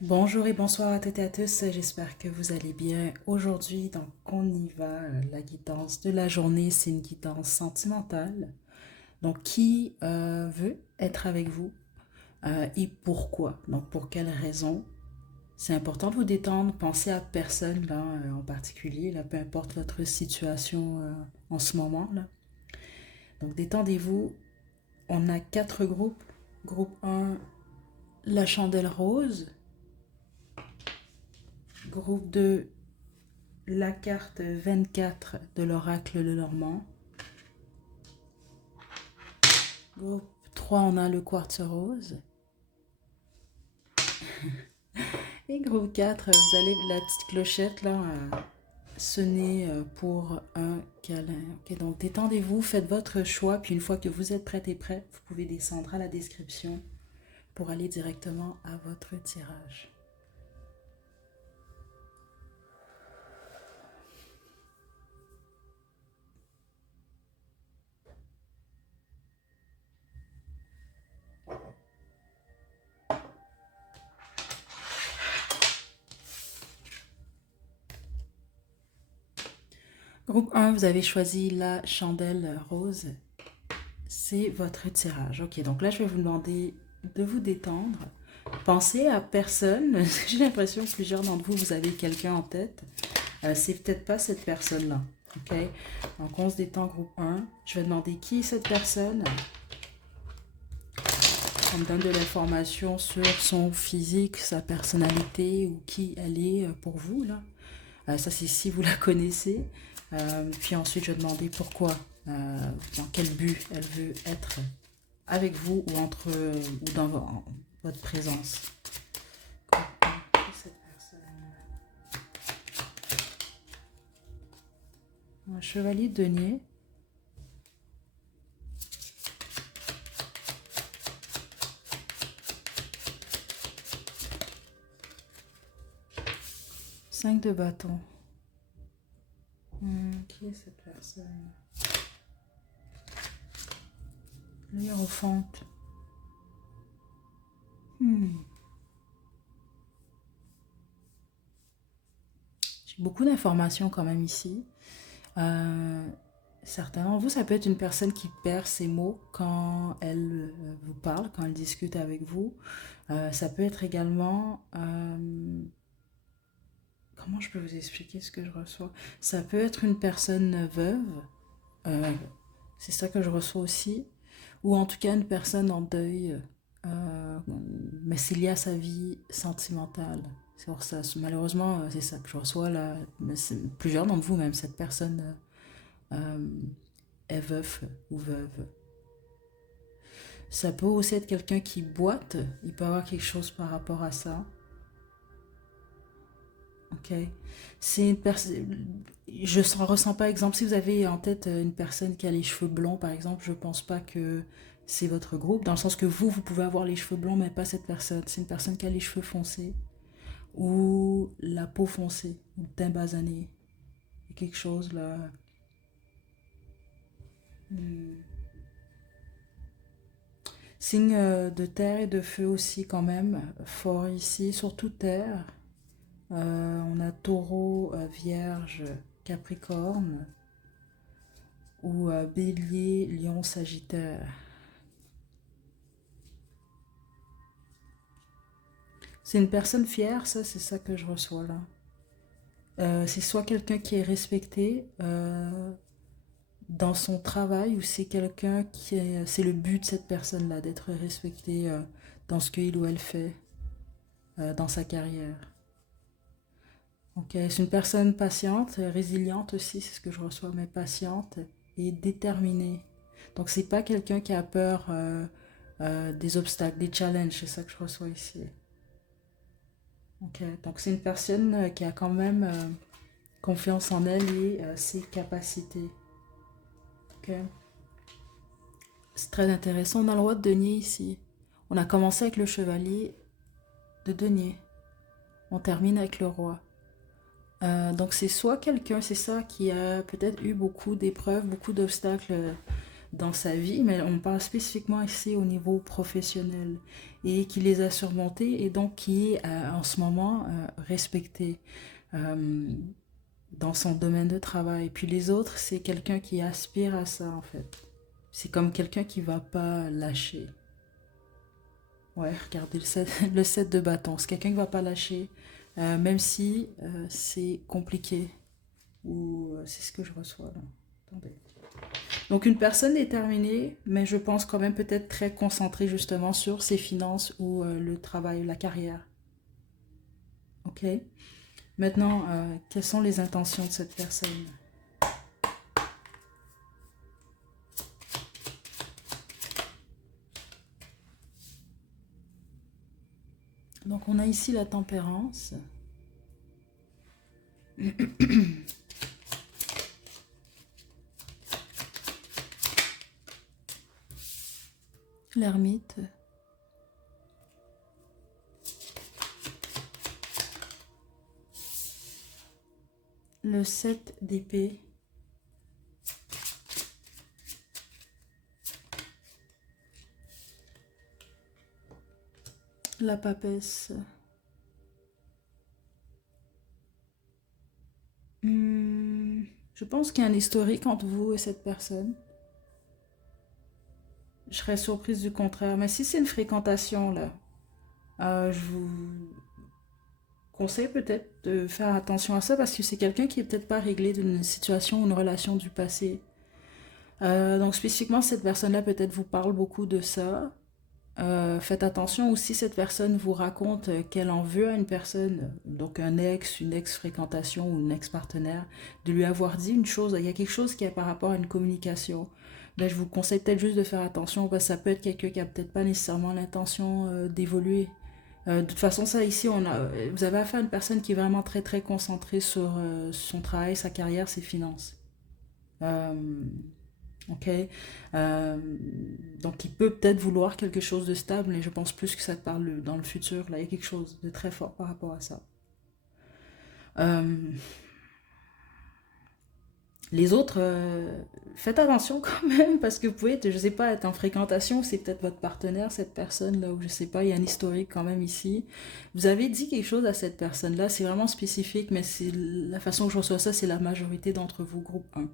Bonjour et bonsoir à toutes et à tous, j'espère que vous allez bien. Aujourd'hui, donc on y va, la guidance de la journée, c'est une guidance sentimentale. Donc qui veut être avec vous et pourquoi? Donc pour quelles raisons? C'est important de vous détendre, pensez à personne là en particulier, là, peu importe votre situation en ce moment là. Donc détendez-vous, on a quatre groupes. Groupe un, la chandelle rose. Groupe 2, la carte 24 de l'oracle de Normand. Groupe 3, on a le quartz rose. Et groupe 4, vous allez la petite clochette là sonner pour un câlin. Ok, donc détendez-vous, faites votre choix, puis une fois que vous êtes prête et prêt, vous pouvez descendre à la description pour aller directement à votre tirage. Groupe 1, vous avez choisi la chandelle rose. C'est votre tirage. Ok, donc là, je vais vous demander de vous détendre. Pensez à personne. J'ai l'impression que plusieurs d'entre vous, vous avez quelqu'un en tête. C'est peut-être pas cette personne-là. Ok, donc on se détend, groupe 1. Je vais demander qui est cette personne. On me donne de l'information sur son physique, sa personnalité ou qui elle est pour vous, là. Ça, c'est si vous la connaissez. Puis ensuite, je vais demander pourquoi, dans quel but elle veut être avec vous ou entre ou dans votre présence. Cette personne. Un chevalier de denier. Cinq de bâton. Qui est cette personne? L'hiérophante. J'ai beaucoup d'informations quand même ici. Certains d'entre vous, ça peut être une personne qui perd ses mots quand elle vous parle, quand elle discute avec vous. Ça peut être également... comment je peux vous expliquer ce que je reçois? Ça peut être une personne veuve. Euh, c'est ça que je reçois aussi. Ou en tout cas une personne en deuil. euh, mais c'est lié à sa vie sentimentale. C'est pour ça. Malheureusement, c'est ça que je reçois là. Mais plusieurs d'entre vous, même cette personne est veuf ou veuve. Ça peut aussi être quelqu'un qui boite. Il peut avoir quelque chose par rapport à ça. Ok. C'est une personne. Je ne ressens pas, exemple, si vous avez en tête une personne qui a les cheveux blonds, par exemple, je ne pense pas que c'est votre groupe, dans le sens que vous pouvez avoir les cheveux blonds, mais pas cette personne. C'est une personne qui a les cheveux foncés ou la peau foncée, ou le teint basané. Il y a quelque chose là. Signe de terre et de feu aussi, quand même, fort ici, surtout terre. On a taureau, vierge, capricorne ou bélier, lion, sagittaire. C'est une personne fière, ça, c'est ça que je reçois là. C'est soit quelqu'un qui est respecté dans son travail ou c'est quelqu'un qui est... C'est le but de cette personne-là, d'être respecté dans ce qu'il ou elle fait dans sa carrière. Ok, c'est une personne patiente, résiliente aussi, c'est ce que je reçois, mais patiente et déterminée. Donc c'est pas quelqu'un qui a peur des obstacles, des challenges, c'est ça que je reçois ici. Ok, donc c'est une personne qui a quand même confiance en elle et ses capacités. Ok, c'est très intéressant. On a le roi de denier ici. On a commencé avec le chevalier de denier. On termine avec le roi. Donc c'est soit quelqu'un, c'est ça, qui a peut-être eu beaucoup d'épreuves, beaucoup d'obstacles dans sa vie, mais on parle spécifiquement ici au niveau professionnel et qui les a surmontés et donc qui est en ce moment respecté euh, dans son domaine de travail. Puis les autres, c'est quelqu'un qui aspire à ça en fait. C'est comme quelqu'un qui va pas lâcher. Ouais, regardez le set de bâtons. C'est quelqu'un qui va pas lâcher, même si c'est compliqué. Ou c'est ce que je reçois là. Attendez. Donc une personne déterminée, mais je pense quand même peut-être très concentrée justement sur ses finances ou le travail, la carrière. Ok. Maintenant, quelles sont les intentions de cette personne? Donc on a ici la tempérance. L'ermite. Le 7 d'épée. La papesse. Je pense qu'il y a un historique entre vous et cette personne. Je serais surprise du contraire. Mais si c'est une fréquentation, là, je vous conseille peut-être de faire attention à ça parce que c'est quelqu'un qui est peut-être pas réglé d'une situation ou une relation du passé. Donc spécifiquement, cette personne-là peut-être vous parle beaucoup de ça. Faites attention aussi, cette personne vous raconte qu'elle en veut à une personne, donc un ex, une ex-fréquentation ou une ex-partenaire, de lui avoir dit une chose, il y a quelque chose qui est par rapport à une communication. Ben, je vous conseille peut-être juste de faire attention parce que ça peut être quelqu'un qui a peut-être pas nécessairement l'intention d'évoluer. De toute façon, ça ici, vous avez affaire à une personne qui est vraiment très très concentrée sur son travail, sa carrière, ses finances. Euh, Ok. Euh, donc, il peut peut-être vouloir quelque chose de stable, mais je pense plus que ça te parle dans le futur. Là, il y a quelque chose de très fort par rapport à ça. Euh, les autres, faites attention quand même, parce que vous pouvez, je sais pas, être en fréquentation, c'est peut-être votre partenaire, cette personne-là, ou je sais pas, il y a un historique quand même ici. Vous avez dit quelque chose à cette personne-là, c'est vraiment spécifique, mais c'est la façon que je reçois ça, c'est la majorité d'entre vous, groupe un.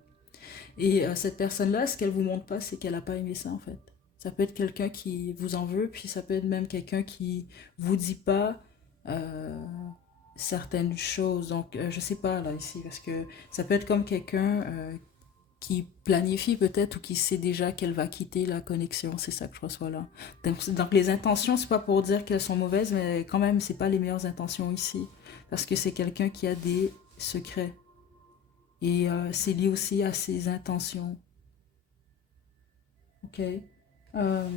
Et cette personne-là, ce qu'elle vous montre pas, c'est qu'elle a pas aimé ça en fait. Ça peut être quelqu'un qui vous en veut, puis ça peut être même quelqu'un qui vous dit pas euh, certaines choses. Donc, je sais pas là ici, parce que ça peut être comme quelqu'un qui planifie peut-être ou qui sait déjà qu'elle va quitter la connexion. C'est ça que je reçois là. Donc les intentions, c'est pas pour dire qu'elles sont mauvaises, mais quand même, c'est pas les meilleures intentions ici, parce que c'est quelqu'un qui a des secrets. Et c'est lié aussi à ses intentions. Ok. Euh,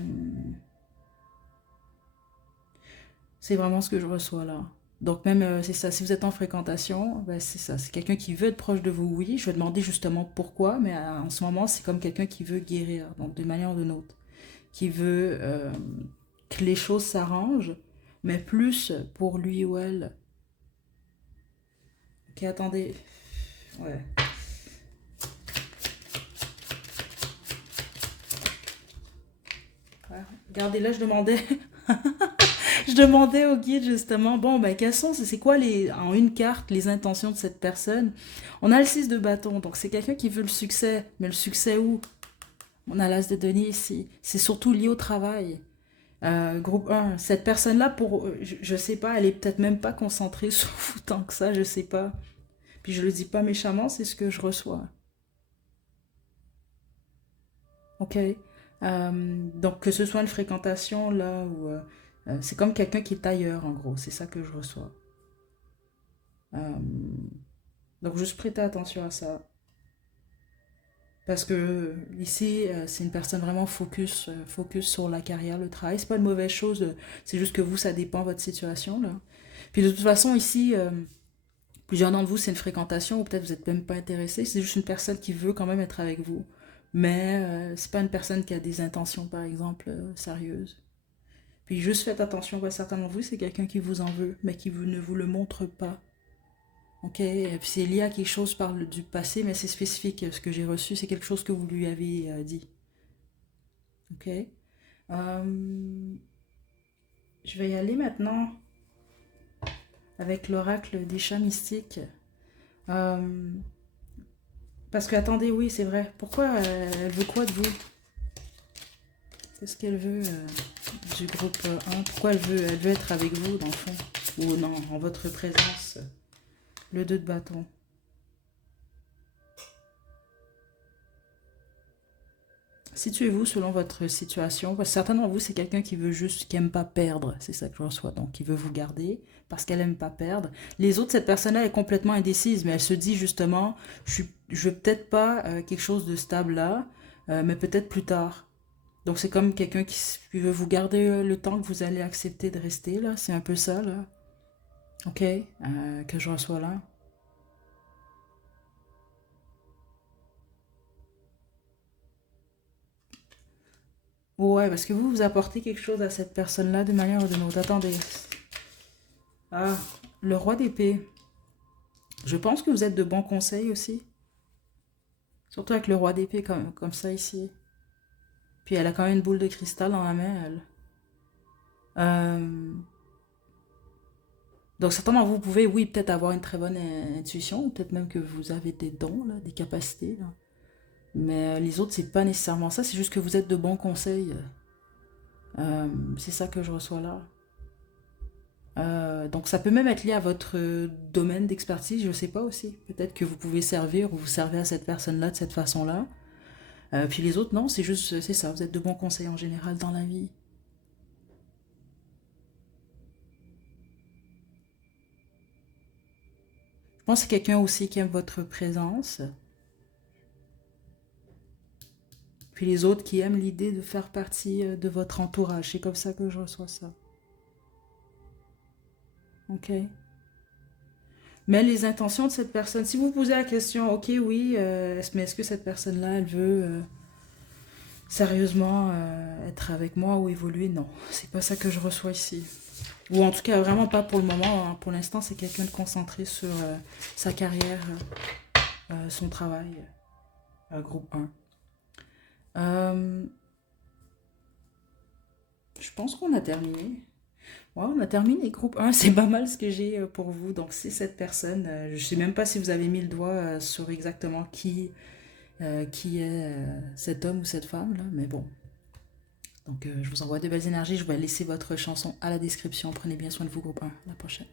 c'est vraiment ce que je reçois là. Donc même, c'est ça, si vous êtes en fréquentation, ben, c'est ça, c'est quelqu'un qui veut être proche de vous, oui. Je vais demander justement pourquoi, mais en ce moment, c'est comme quelqu'un qui veut guérir, donc d'une manière ou d'une autre, qui veut que les choses s'arrangent, mais plus pour lui ou elle. Ok, attendez. Ouais. Ouais. Regardez, là, je demandais je demandais au guide justement, bon, ben, quelles sont, c'est quoi en une carte, les intentions de cette personne? On a le 6 de bâton, donc c'est quelqu'un qui veut le succès, mais le succès où? On a l'as de denier ici. C'est surtout lié au travail. Groupe un, cette personne-là, je sais pas, elle est peut-être même pas concentrée sur vous tant que ça, je sais pas. Puis je le dis pas méchamment, c'est ce que je reçois. Ok. Donc que ce soit une fréquentation là ou c'est comme quelqu'un qui est ailleurs en gros, c'est ça que je reçois. Euh, donc juste prêtez attention à ça. Parce que ici, c'est une personne vraiment focus sur la carrière, le travail. C'est pas une mauvaise chose, c'est juste que vous, ça dépend de votre situation, là. Puis de toute façon, ici, plusieurs d'entre vous, c'est une fréquentation, ou peut-être vous n'êtes même pas intéressé. C'est juste une personne qui veut quand même être avec vous. Mais c'est pas une personne qui a des intentions, par exemple, sérieuses. Puis juste faites attention, certains d'entre vous, c'est quelqu'un qui vous en veut, mais qui ne vous le montre pas. Ok, et puis c'est lié à quelque chose, je parle du passé, mais c'est spécifique. Ce que j'ai reçu, c'est quelque chose que vous lui avez dit. Ok. Euh, je vais y aller maintenant avec l'oracle des chats mystiques. Euh, parce que, attendez, oui, c'est vrai. Pourquoi elle veut quoi de vous? Qu'est-ce qu'elle veut du groupe 1? Pourquoi elle veut être avec vous, dans le fond? Ou non, en votre présence? Le 2 de bâton. Situez-vous selon votre situation. Parce que certains d'entre vous, c'est quelqu'un qui veut juste, qui aime pas perdre. C'est ça que je reçois. Donc, qui veut vous garder parce qu'elle aime pas perdre. Les autres, cette personne-là est complètement indécise, mais elle se dit justement, je veux peut-être pas quelque chose de stable là, mais peut-être plus tard. Donc, c'est comme quelqu'un qui veut vous garder le temps que vous allez accepter de rester là. C'est un peu ça là. Ok, que je reçois là. Ouais, parce que vous apportez quelque chose à cette personne-là de manière ou d'une autre. Attendez. Ah, le roi d'épée. Je pense que vous êtes de bons conseils aussi. Surtout avec le roi d'épée comme ça ici. Puis elle a quand même une boule de cristal dans la main, elle. Euh, donc certainement vous pouvez, oui, peut-être avoir une très bonne intuition, ou peut-être même que vous avez des dons, là, des capacités. Là. Mais les autres, c'est pas nécessairement ça, c'est juste que vous êtes de bons conseils. C'est ça que je reçois là. Donc ça peut même être lié à votre domaine d'expertise, je sais pas aussi. Peut-être que vous pouvez servir ou vous servez à cette personne-là de cette façon-là. Puis les autres, non, c'est juste, c'est ça, vous êtes de bons conseils en général dans la vie. Je pense que c'est quelqu'un aussi qui aime votre présence. Puis les autres qui aiment l'idée de faire partie de votre entourage. C'est comme ça que je reçois ça. Ok. Mais les intentions de cette personne, si vous posez la question, ok, oui, mais est-ce que cette personne-là, elle veut sérieusement être avec moi ou évoluer? Non, c'est pas ça que je reçois ici. Ou en tout cas, vraiment pas pour le moment. Hein. Pour l'instant, c'est quelqu'un de concentré sur sa carrière, son travail, groupe 1. Euh, je pense qu'on a terminé. Ouais, on a terminé groupe 1, c'est pas mal ce que j'ai pour vous. Donc c'est cette personne. Je sais même pas si vous avez mis le doigt sur exactement qui est cet homme ou cette femme là, mais bon. Donc je vous envoie de belles énergies. Je vais laisser votre chanson à la description. Prenez bien soin de vous groupe 1. À la prochaine.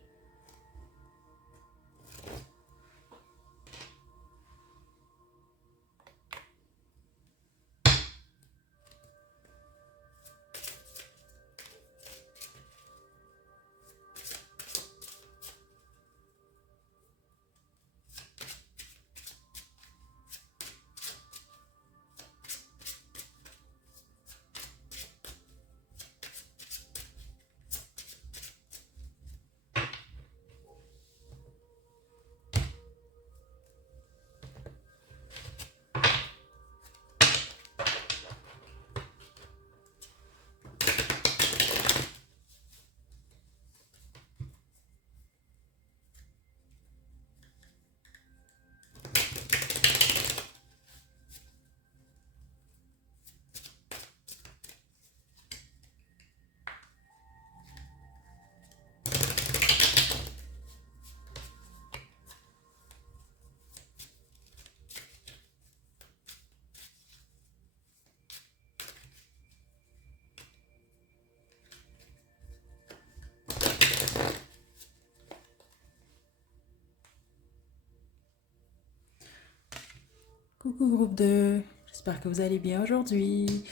Coucou groupe 2. J'espère que vous allez bien aujourd'hui.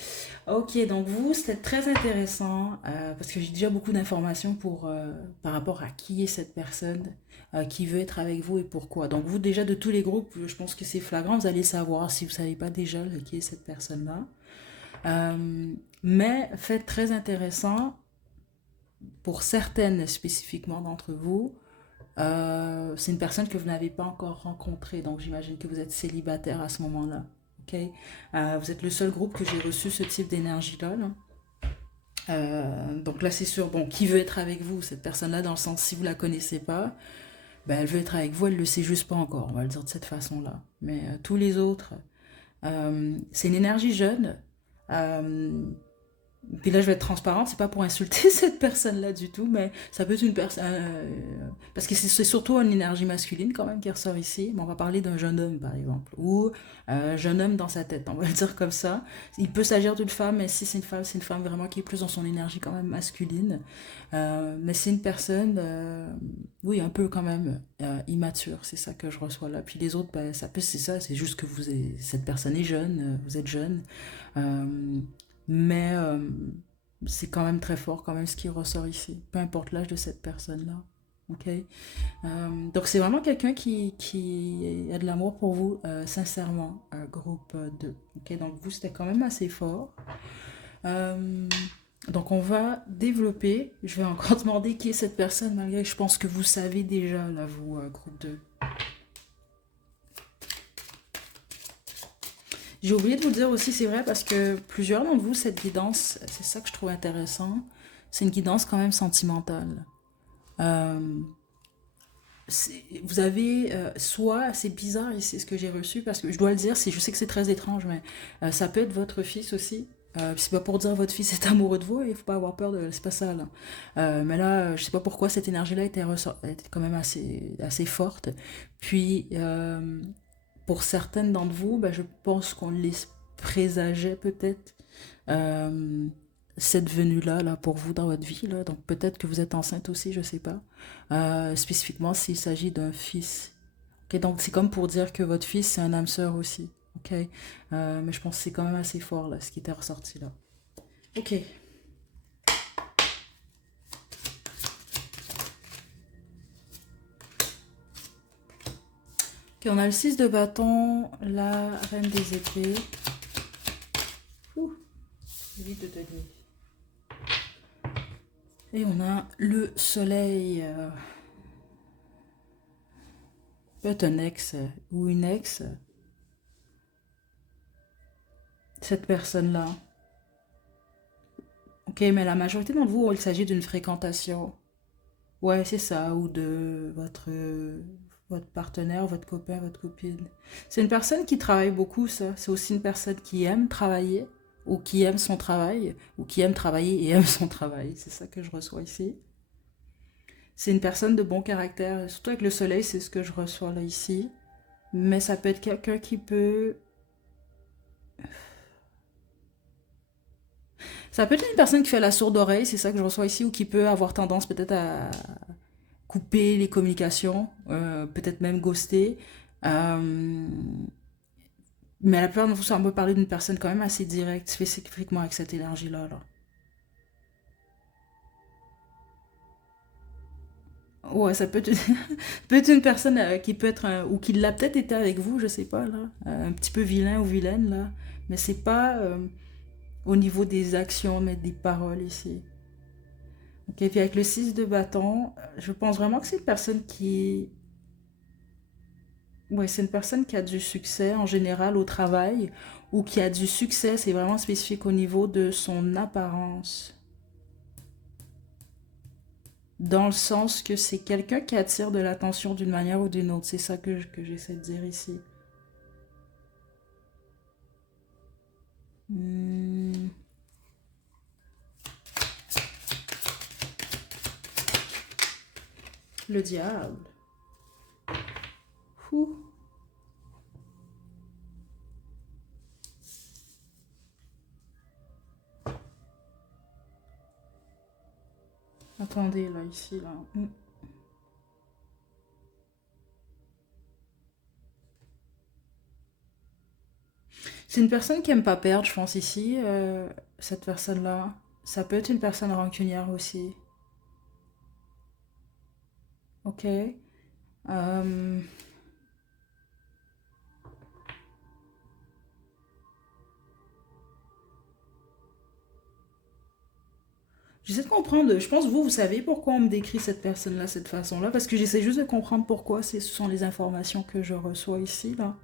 Ok, donc vous, c'était très intéressant parce que j'ai déjà beaucoup d'informations par rapport à qui est cette personne, qui veut être avec vous et pourquoi. Donc vous, déjà de tous les groupes, je pense que c'est flagrant, vous allez savoir si vous ne savez pas déjà qui est cette personne-là. Mais fait très intéressant pour certaines spécifiquement d'entre vous, c'est une personne que vous n'avez pas encore rencontrée, donc j'imagine que vous êtes célibataire à ce moment-là. Ok. Vous êtes le seul groupe que j'ai reçu ce type d'énergie-là. Là. Donc là, c'est sûr, bon, qui veut être avec vous, cette personne-là, dans le sens, si vous la connaissez pas, ben, elle veut être avec vous, elle le sait juste pas encore, on va le dire de cette façon-là. Mais tous les autres, c'est une énergie jeune, Euh, Puis là, je vais être transparente, c'est pas pour insulter cette personne-là du tout, mais ça peut être une personne. Parce que c'est surtout une énergie masculine quand même qui ressort ici. Mais on va parler d'un jeune homme, par exemple, ou jeune homme dans sa tête, on va le dire comme ça. Il peut s'agir d'une femme, mais si c'est une femme vraiment qui est plus dans son énergie quand même masculine. Mais c'est une personne, oui, un peu quand même immature, c'est ça que je reçois là. Puis les autres, ben, ça peut, c'est ça, c'est juste que cette personne est jeune, vous êtes jeune. Euh, mais c'est quand même très fort, quand même, ce qui ressort ici, peu importe l'âge de cette personne-là. Ok. Donc c'est vraiment quelqu'un qui a de l'amour pour vous, sincèrement, groupe 2. Ok, donc vous, c'était quand même assez fort. Euh, donc on va développer. Je vais encore demander qui est cette personne, malgré que je pense que vous savez déjà, là, vous, groupe 2. J'ai oublié de vous le dire aussi, c'est vrai, parce que plusieurs d'entre vous, cette guidance, c'est ça que je trouve intéressant, c'est une guidance quand même sentimentale. Euh, Vous avez soit, c'est bizarre et c'est ce que j'ai reçu, parce que je dois le dire, je sais que c'est très étrange, mais ça peut être votre fils aussi. C'est pas pour dire votre fils est amoureux de vous, il faut pas avoir peur de, c'est pas ça là. Mais là, je sais pas pourquoi cette énergie-là était quand même assez forte. Puis pour certaines d'entre vous, ben, je pense qu'on les présageait peut-être euh, cette venue-là là, pour vous dans votre vie. Là. Donc peut-être que vous êtes enceinte aussi, je ne sais pas. Spécifiquement s'il s'agit d'un fils. Ok, donc c'est comme pour dire que votre fils, c'est un âme sœur aussi. Ok, mais je pense que c'est quand même assez fort là, ce qui était ressorti là. Ok. Ok, on a le 6 de bâton, la reine des épées. Ouh, vite de donner. Et on a le soleil. Peut-être un ex ou une ex. Cette personne-là. Ok, mais la majorité d'entre vous, il s'agit d'une fréquentation. Ouais, c'est ça, ou de votre partenaire, votre copain, votre copine. C'est une personne qui travaille beaucoup, ça. C'est aussi une personne qui aime travailler, ou qui aime son travail, ou qui aime travailler et aime son travail. C'est ça que je reçois ici. C'est une personne de bon caractère, surtout avec le soleil, c'est ce que je reçois là ici. Mais ça peut être quelqu'un qui peut... Ça peut être une personne qui fait la sourde oreille, c'est ça que je reçois ici, ou qui peut avoir tendance peut-être à couper les communications, peut-être même ghoster. Euh, mais la plupart de vous, ça me parler d'une personne quand même assez directe, spécifiquement avec cette énergie-là. Là. Ouais, ça peut être, peut être une personne qui peut être, ou qui l'a peut-être été avec vous, je sais pas, là. Un petit peu vilain ou vilaine, là. Mais c'est pas au niveau des actions, mais des paroles ici. Ok, puis avec le 6 de bâton, je pense vraiment que c'est une personne qui... Ouais, c'est une personne qui a du succès en général au travail ou qui a du succès, c'est vraiment spécifique au niveau de son apparence. Dans le sens que c'est quelqu'un qui attire de l'attention d'une manière ou d'une autre. C'est ça que j'essaie de dire ici. Hmm, le diable. Ouh. Attendez, là, ici, là. C'est une personne qui aime pas perdre, je pense, ici. Cette personne-là. Ça peut être une personne rancunière aussi. Ok. Euh, J'essaie de comprendre. Je pense que vous savez pourquoi on me décrit cette personne-là, cette façon-là, parce que j'essaie juste de comprendre pourquoi ce sont les informations que je reçois ici, là.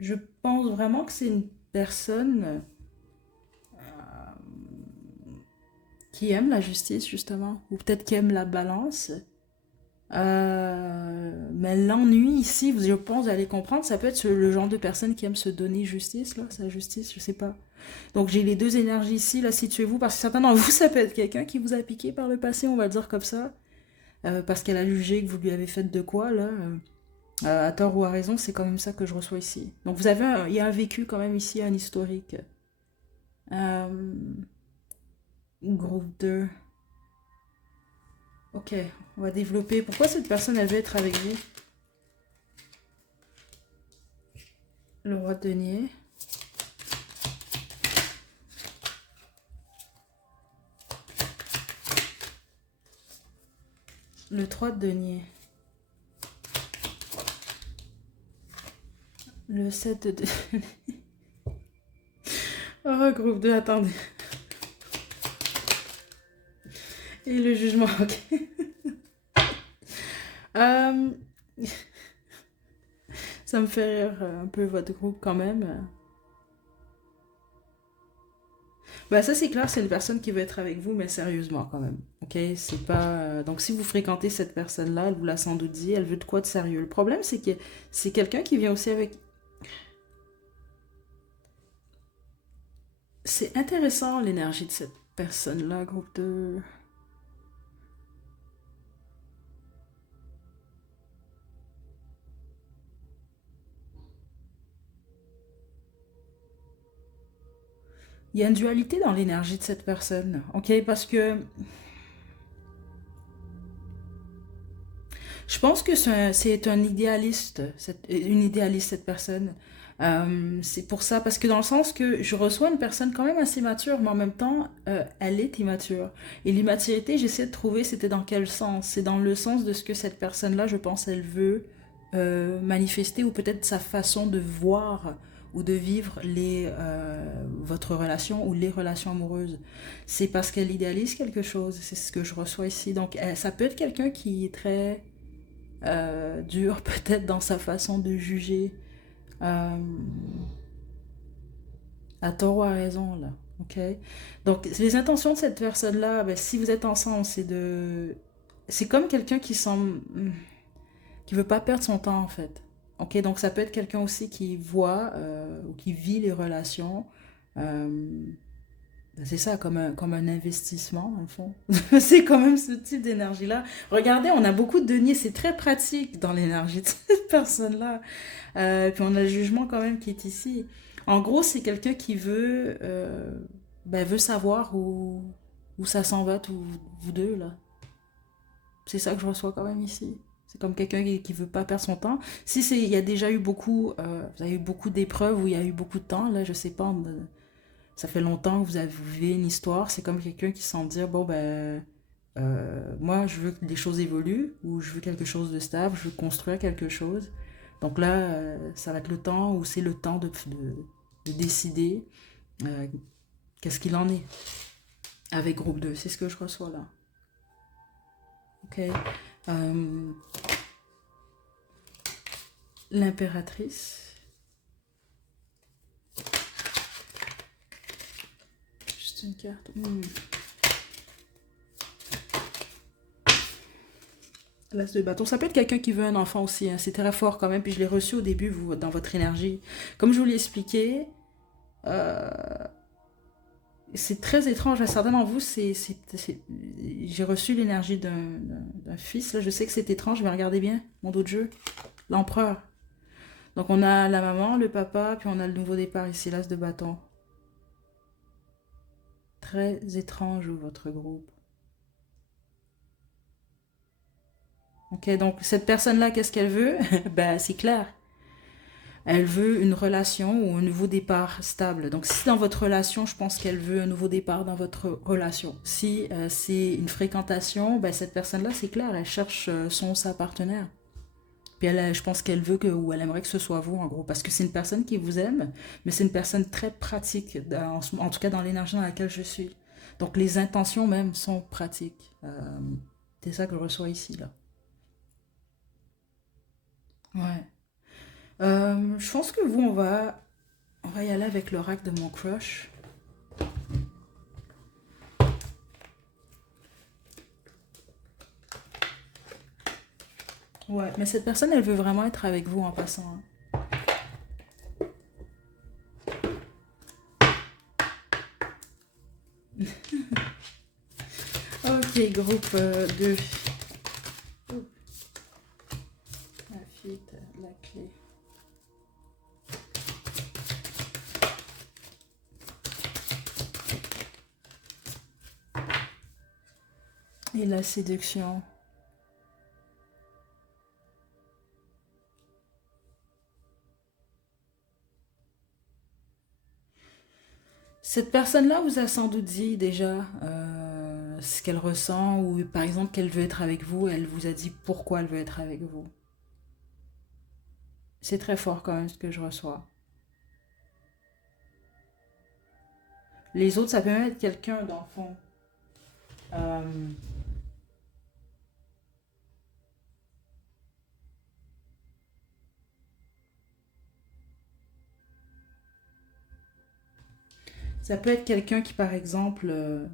Je pense vraiment que c'est une personne qui aime la justice, justement, ou peut-être qui aime la balance. Mais l'ennui ici, je pense, vous allez comprendre, ça peut être le genre de personne qui aime se donner justice, là, sa justice, je sais pas. Donc j'ai les deux énergies ici, là, situez-vous, parce que certains d'entre vous, ça peut être quelqu'un qui vous a piqué par le passé, on va le dire comme ça, parce qu'elle a jugé que vous lui avez fait de quoi, là. À tort ou à raison, c'est quand même ça que je reçois ici. Donc vous avez il y a un vécu quand même ici, un historique. Euh, Groupe 2. Ok, on va développer. Pourquoi cette personne, elle veut être avec vous? Le roi de denier. Le 3 de denier. Le 7 de denier. Oh, groupe 2, attendez. Et le jugement, ok. Euh, Ça me fait rire un peu votre groupe quand même. Bah ça c'est clair, c'est une personne qui veut être avec vous, mais sérieusement quand même. Ok, c'est pas. Donc si vous fréquentez cette personne-là, elle vous l'a sans doute dit, elle veut de quoi de sérieux. Le problème c'est que c'est quelqu'un qui vient aussi avec. C'est intéressant l'énergie de cette personne-là, groupe de. Il y a une dualité dans l'énergie de cette personne, ok, parce que je pense que c'est un idéaliste, une idéaliste cette personne. C'est pour ça, parce que dans le sens que je reçois une personne quand même assez mature, mais en même temps, elle est immature. Et l'immaturité, j'essaie de trouver, c'était dans quel sens? C'est dans le sens de ce que cette personne-là, je pense, elle veut manifester, ou peut-être sa façon de voir ou de vivre votre relation ou les relations amoureuses. C'est parce qu'elle idéalise quelque chose, c'est ce que je reçois ici. Donc, ça peut être quelqu'un qui est très dur peut-être dans sa façon de juger, euh, à tort ou à raison là. Ok. Donc les intentions de cette personne-là, ben, si vous êtes ensemble, c'est comme quelqu'un qui semble, qui veut pas perdre son temps en fait. Ok. Donc ça peut être quelqu'un aussi qui voit ou qui vit les relations. euh, c'est ça, comme un investissement, en fond. C'est quand même ce type d'énergie-là. Regardez, on a beaucoup de deniers, c'est très pratique dans l'énergie de cette personne-là. Puis on a le jugement quand même qui est ici. En gros, c'est quelqu'un qui veut savoir où ça s'en va, tous vous deux, là. C'est ça que je reçois quand même ici. C'est comme quelqu'un qui veut pas perdre son temps. Si il y a déjà eu vous avez eu beaucoup d'épreuves où il y a eu beaucoup de temps, là, je sais pas, ça fait longtemps que vous avez vécu une histoire, c'est comme quelqu'un qui sent dire, bon, ben, moi, je veux que les choses évoluent, ou je veux quelque chose de stable, je veux construire quelque chose. Donc là, ça va être le temps, ou c'est le temps de décider euh, qu'est-ce qu'il en est avec groupe 2. C'est ce que je reçois là. Ok. Euh, L'impératrice. Juste une carte. L'as de bâton. Ça peut être quelqu'un qui veut un enfant aussi. Hein. C'est très fort quand même. Puis je l'ai reçu au début, vous, dans votre énergie. Comme je vous l'ai expliqué, euh, c'est très étrange. À certains d'entre vous, j'ai reçu l'énergie d'un fils. Là. Je sais que c'est étrange, mais regardez bien mon dos de jeu. L'empereur. Donc on a la maman, le papa, puis on a le nouveau départ ici, l'as de bâton. Très étrange, votre groupe. Ok, donc cette personne-là, qu'est-ce qu'elle veut? Ben, c'est clair. Elle veut une relation ou un nouveau départ stable. Donc si dans votre relation, je pense qu'elle veut un nouveau départ dans votre relation. Si c'est une fréquentation, ben, cette personne-là, c'est clair, elle cherche son ou sa partenaire. Puis je pense qu'elle veut ou elle aimerait que ce soit vous, en gros, parce que c'est une personne qui vous aime, mais c'est une personne très pratique, en tout cas dans l'énergie dans laquelle je suis. Donc les intentions même sont pratiques. C'est ça que je reçois ici, là. Ouais. Je pense que vous, on va y aller avec l'oracle de mon crush. Ouais, mais cette personne, elle veut vraiment être avec vous en passant, hein. Ok, groupe 2. La fuite, la clé. Et la séduction. Cette personne-là vous a sans doute dit déjà ce qu'elle ressent ou par exemple qu'elle veut être avec vous. Elle vous a dit pourquoi elle veut être avec vous. C'est très fort quand même ce que je reçois. Les autres, ça peut même être quelqu'un dans le fond. Euh, Ça peut être quelqu'un qui, par exemple,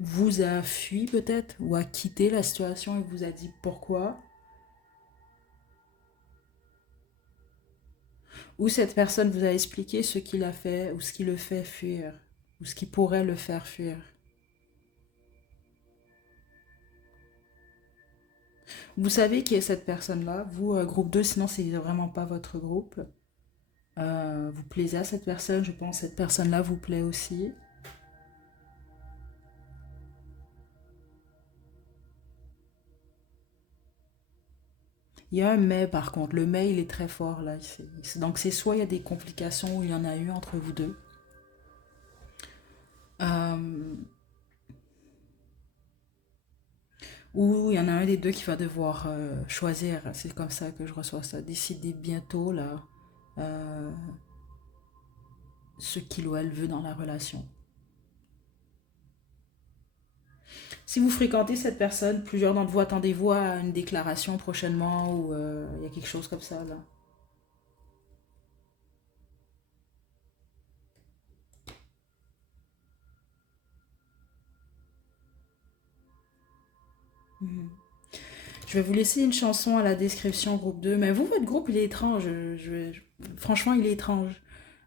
vous a fui peut-être ou a quitté la situation et vous a dit pourquoi. Ou cette personne vous a expliqué ce qu'il a fait ou ce qui le fait fuir ou ce qui pourrait le faire fuir. Vous savez qui est cette personne-là. Vous, groupe 2, sinon c'est vraiment pas votre groupe. Vous plaisez à cette personne, je pense que cette personne-là vous plaît aussi. Il y a un mais par contre, le mais il est très fort là. Donc c'est soit il y a des complications ou il y en a eu entre vous deux. Euh, ou il y en a un des deux qui va devoir choisir. C'est comme ça que je reçois ça. Décider bientôt là euh, ce qu'il ou elle veut dans la relation. Si vous fréquentez cette personne, plusieurs d'entre vous attendez-vous à une déclaration prochainement ou il y a quelque chose comme ça là. Mhm. Je vais vous laisser une chanson à la description, groupe 2. Mais vous, votre groupe, il est étrange. Franchement, il est étrange.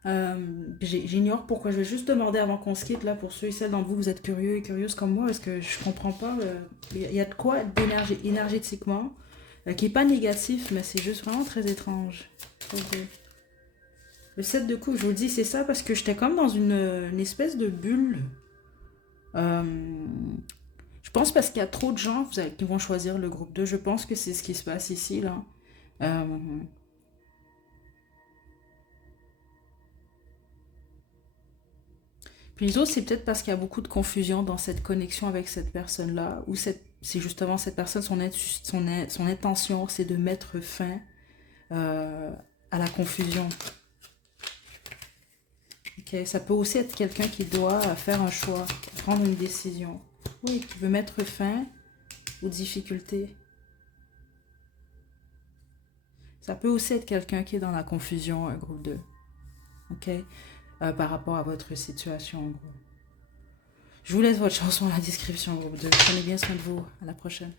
Euh, J'ignore pourquoi. Je vais juste demander avant qu'on se quitte, là, pour ceux et celles d'entre vous, vous êtes curieux et curieuses comme moi, parce que je comprends pas. Il y a de quoi énergétiquement, qui est pas négatif, mais c'est juste vraiment très étrange. Ok. Le 7 de coupe, je vous le dis, c'est ça, parce que j'étais comme dans une espèce de bulle. Euh, je pense parce qu'il y a trop de gens qui vont choisir le groupe 2. Je pense que c'est ce qui se passe ici, là. Euh, Puis les autres, c'est peut-être parce qu'il y a beaucoup de confusion dans cette connexion avec cette personne-là, ou c'est justement cette personne, son intention, c'est de mettre fin euh, à la confusion. Ok. Ça peut aussi être quelqu'un qui doit faire un choix, prendre une décision. Oui, qui veut mettre fin aux difficultés. Ça peut aussi être quelqu'un qui est dans la confusion, groupe 2. Ok. Par rapport à votre situation, en gros. Je vous laisse votre chanson dans la description, groupe 2. Prenez bien soin de vous. À la prochaine.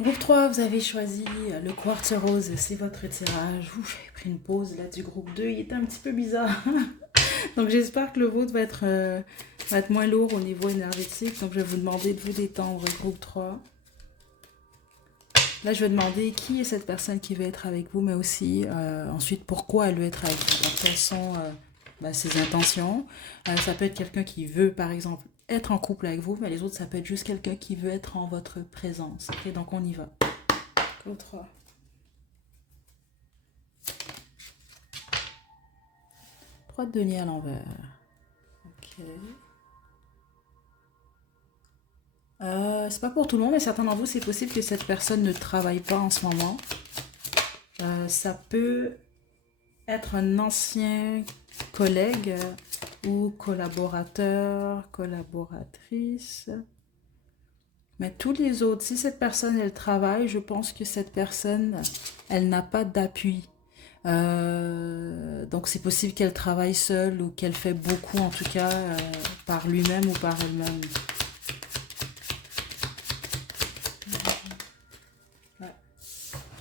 Groupe 3, vous avez choisi le quartz rose, c'est votre tirage. J'ai pris une pause là du groupe 2, il était un petit peu bizarre. Donc j'espère que le vôtre va être moins lourd au niveau énergétique. Donc je vais vous demander de vous détendre, groupe 3. Là, je vais demander qui est cette personne qui veut être avec vous, mais aussi ensuite pourquoi elle veut être avec vous. Donc, quelles sont ses intentions. Ça peut être quelqu'un qui veut, par exemple, être en couple avec vous, mais les autres, ça peut être juste quelqu'un qui veut être en votre présence. Ok, donc on y va. Go 3. 3 de denier à l'envers. Ok. C'est pas pour tout le monde, mais certains d'entre vous, c'est possible que cette personne ne travaille pas en ce moment. Ça peut être un ancien collègue ou collaborateur, collaboratrice. Mais tous les autres, si cette personne, elle travaille, je pense que cette personne, elle n'a pas d'appui. Donc c'est possible qu'elle travaille seule ou qu'elle fait beaucoup en tout cas par lui-même ou par elle-même. Ouais.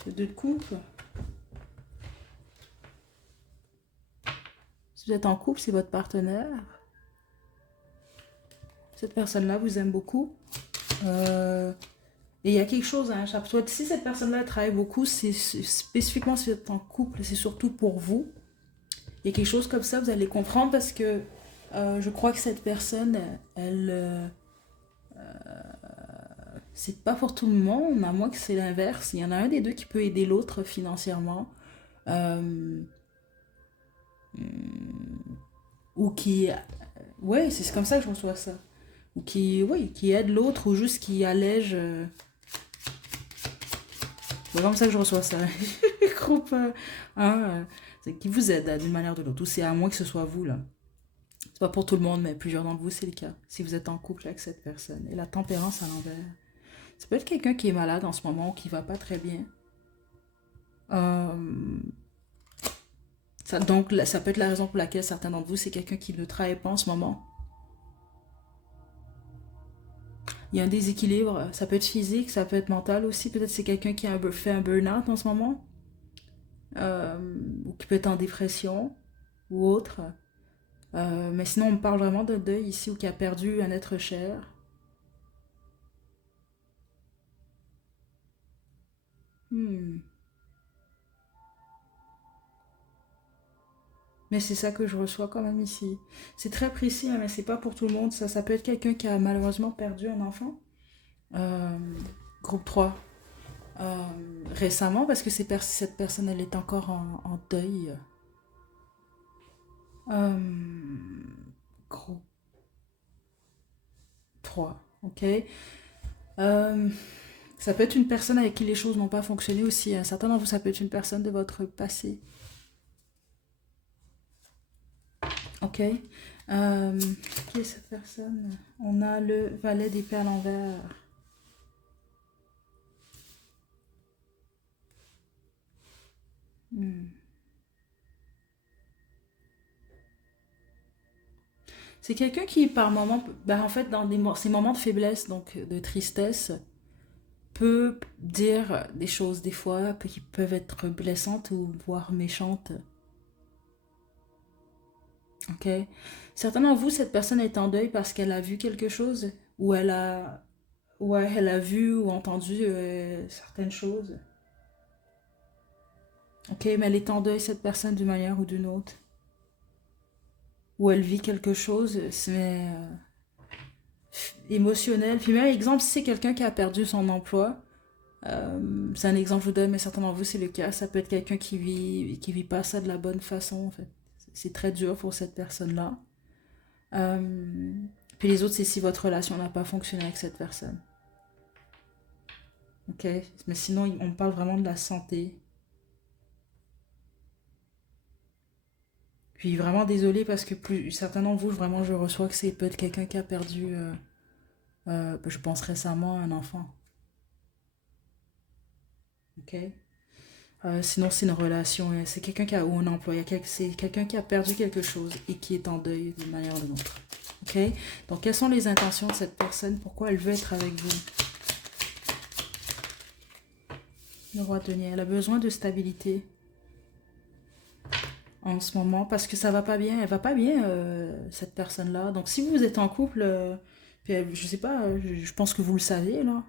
Le deux de coupe. Si vous êtes en couple, c'est votre partenaire. Cette personne-là vous aime beaucoup. Et il y a quelque chose, hein, si cette personne-là travaille beaucoup, c'est spécifiquement si vous êtes en couple, c'est surtout pour vous. Il y a quelque chose comme ça, vous allez comprendre parce que je crois que cette personne, c'est pas pour tout le monde, à moins que c'est l'inverse. Il y en a un des deux qui peut aider l'autre financièrement. Euh, ou qui... Ouais, c'est comme ça que je reçois ça. Ou qui, oui, qui aide l'autre ou juste qui allège... C'est comme ça que je reçois ça. Groupe c'est qui vous aide d'une manière ou de l'autre. Ou c'est à moins que ce soit vous, là. C'est pas pour tout le monde, mais plusieurs d'entre vous, c'est le cas. Si vous êtes en couple avec cette personne. Et la tempérance à l'envers. Ça peut être quelqu'un qui est malade en ce moment ou qui va pas très bien. Donc, ça peut être la raison pour laquelle certains d'entre vous, c'est quelqu'un qui ne travaille pas en ce moment. Il y a un déséquilibre. Ça peut être physique, ça peut être mental aussi. Peut-être c'est quelqu'un qui a fait un burn-out en ce moment. Ou qui peut être en dépression ou autre. Mais sinon, on me parle vraiment d'un deuil ici ou qui a perdu un être cher. Hmm. Mais c'est ça que je reçois quand même ici. C'est très précis, hein, mais c'est pas pour tout le monde. Ça peut être quelqu'un qui a malheureusement perdu un enfant. Euh, Groupe 3. Euh, Récemment, parce que cette personne, elle est encore en deuil. Groupe 3. Ok. Euh, Ça peut être une personne avec qui les choses n'ont pas fonctionné aussi. Hein. Certains d'entre vous, ça peut être une personne de votre passé. Ok. Qui est cette personne? On a le valet d'épée à l'envers. Hmm. C'est quelqu'un qui, par moments, en fait, dans ces moments de faiblesse, donc de tristesse, peut dire des choses, des fois, qui peuvent être blessantes ou voire méchantes. Ok. Certains d'entre vous, cette personne est en deuil parce qu'elle a vu quelque chose, ou ouais, elle a vu ou entendu certaines choses. Ok, mais elle est en deuil, cette personne, d'une manière ou d'une autre. Ou elle vit quelque chose, c'est émotionnel. Puis même, exemple, si c'est quelqu'un qui a perdu son emploi, c'est un exemple que je vous donne, mais certains d'entre vous, c'est le cas. Ça peut être quelqu'un qui vit pas ça de la bonne façon, en fait. C'est très dur pour cette personne-là. Euh, Puis les autres, c'est si votre relation n'a pas fonctionné avec cette personne. Ok? Mais sinon, on parle vraiment de la santé. Puis vraiment désolé parce que certains d'entre vous, vraiment, je reçois que c'est peut-être quelqu'un qui a perdu, je pense récemment, un enfant. Ok? Sinon, c'est une relation, c'est quelqu'un qui a ou un emploi, c'est quelqu'un qui a perdu quelque chose et qui est en deuil d'une manière ou d'une autre. Ok? Donc, quelles sont les intentions de cette personne? Pourquoi elle veut être avec vous? Le roi de denier, elle a besoin de stabilité en ce moment parce que ça va pas bien. Elle va pas bien, cette personne-là. Donc, si vous êtes en couple, puis je sais pas, je pense que vous le savez, là.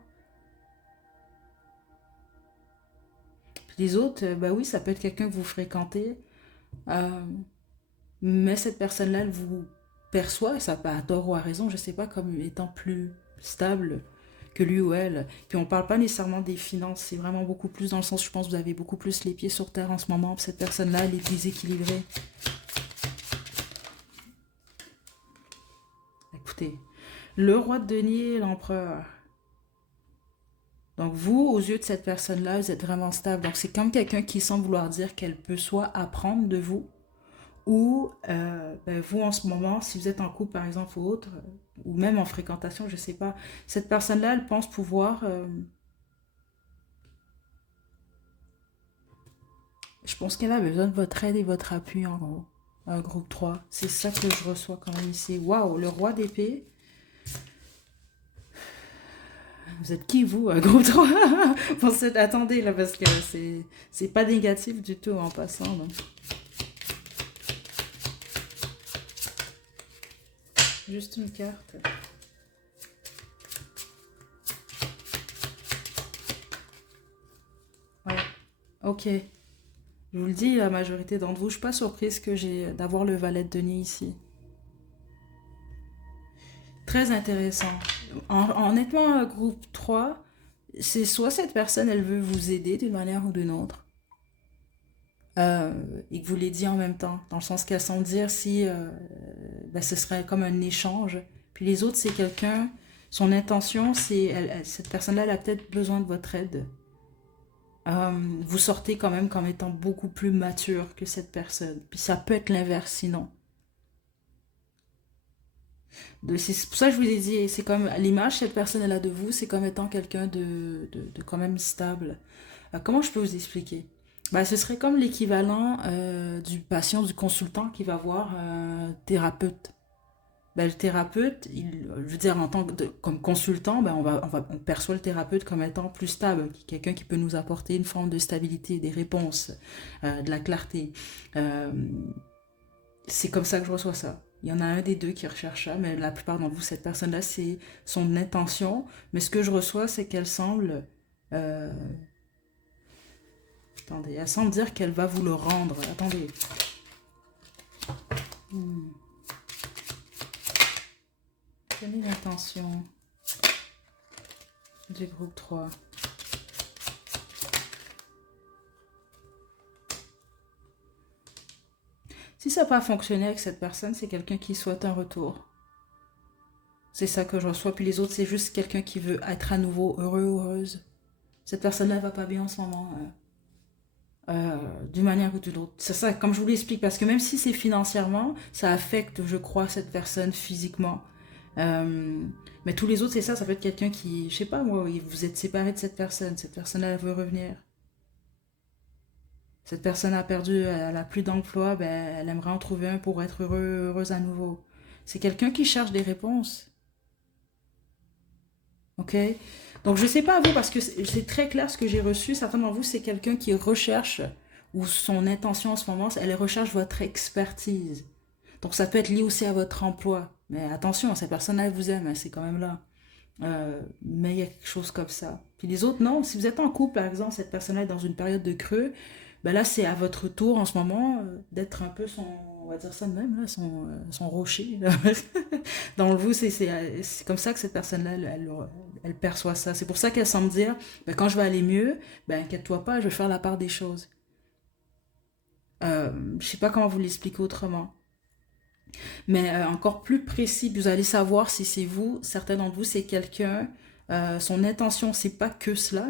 Puis les autres, bah oui, ça peut être quelqu'un que vous fréquentez. Euh, Mais cette personne-là, elle vous perçoit, ça pas à tort ou à raison, je sais pas, comme étant plus stable que lui ou elle. Puis on parle pas nécessairement des finances, c'est vraiment beaucoup plus dans le sens, je pense que vous avez beaucoup plus les pieds sur terre en ce moment. Puis cette personne-là, elle est déséquilibrée. Écoutez, le roi de denier et l'empereur. Donc vous, aux yeux de cette personne-là, vous êtes vraiment stable. Donc c'est comme quelqu'un qui semble vouloir dire qu'elle peut soit apprendre de vous, ou vous en ce moment, si vous êtes en couple par exemple ou autre, ou même en fréquentation, je sais pas, cette personne-là, elle pense pouvoir Je pense qu'elle a besoin de votre aide et votre appui, en gros. Groupe 3. C'est ça que je reçois quand même ici. Waouh, le roi d'épée. Vous êtes qui, vous, groupe 3? Pensez, attendez, là, parce que c'est pas négatif du tout en passant. Là. Juste une carte. Ouais. Ok. Je vous le dis, la majorité d'entre vous, je suis pas surprise que j'ai d'avoir le valet de denier ici. Très intéressant. Honnêtement, groupe 3, c'est soit cette personne, elle veut vous aider d'une manière ou d'une autre, et que vous les dit en même temps, dans le sens qu'elle semble dire si ben, ce serait comme un échange. Puis les autres, c'est quelqu'un, son intention, c'est, cette personne-là, elle a peut-être besoin de votre aide. Vous sortez quand même comme étant beaucoup plus mature que cette personne. Puis ça peut être l'inverse sinon. C'est pour ça que je vous ai dit, c'est comme l'image cette personne elle a de vous, c'est comme étant quelqu'un de quand même stable. Comment je peux vous expliquer? Bah, ce serait comme l'équivalent du patient, du consultant qui va voir un thérapeute. Ben, le thérapeute, je veux dire, en tant que comme consultant, ben, on perçoit le thérapeute comme étant plus stable, quelqu'un qui peut nous apporter une forme de stabilité, des réponses, de la clarté. Euh, c'est comme ça que je reçois ça. Il y en a un des deux qui recherche ça, mais la plupart d'entre vous, cette personne-là, c'est son intention. Mais ce que je reçois, c'est qu'elle semble... euh, attendez, elle semble dire qu'elle va vous le rendre. Attendez. Hmm. Quelle est l'intention du groupe 3? Si ça n'a pas fonctionné avec cette personne, c'est quelqu'un qui souhaite un retour. C'est ça que je reçois. Puis les autres, c'est juste quelqu'un qui veut être à nouveau heureux, heureuse. Cette personne-là va pas bien en ce moment. D'une manière ou d'une autre. C'est ça, comme je vous l'explique, parce que même si c'est financièrement, ça affecte, je crois, cette personne physiquement. Euh, mais tous les autres, c'est ça, ça peut être quelqu'un qui, je sais pas moi, vous êtes séparé de cette personne-là, elle veut revenir. Cette personne a perdu, elle a plus d'emploi, ben, elle aimerait en trouver un pour être heureuse à nouveau. C'est quelqu'un qui cherche des réponses. Ok? Donc je sais pas à vous, parce que c'est très clair ce que j'ai reçu. Certains d'entre vous, c'est quelqu'un qui recherche, ou son intention en ce moment, elle recherche votre expertise. Donc ça peut être lié aussi à votre emploi. Mais attention, cette personne-là, elle vous aime, hein, c'est quand même là. Mais il y a quelque chose comme ça. Puis les autres, non. Si vous êtes en couple, par exemple, cette personne-là est dans une période de creux, ben là, c'est à votre tour en ce moment d'être un peu son, on va dire ça de même, là, son rocher. Là. Dans le vous, c'est comme ça que cette personne-là, elle perçoit ça. C'est pour ça qu'elle semble dire, ben, quand je vais aller mieux, ben, inquiète-toi pas, je vais faire la part des choses. Je sais pas comment vous l'expliquer autrement. Mais encore plus précis, vous allez savoir si c'est vous, certains d'entre vous, c'est quelqu'un, son intention, c'est pas que cela,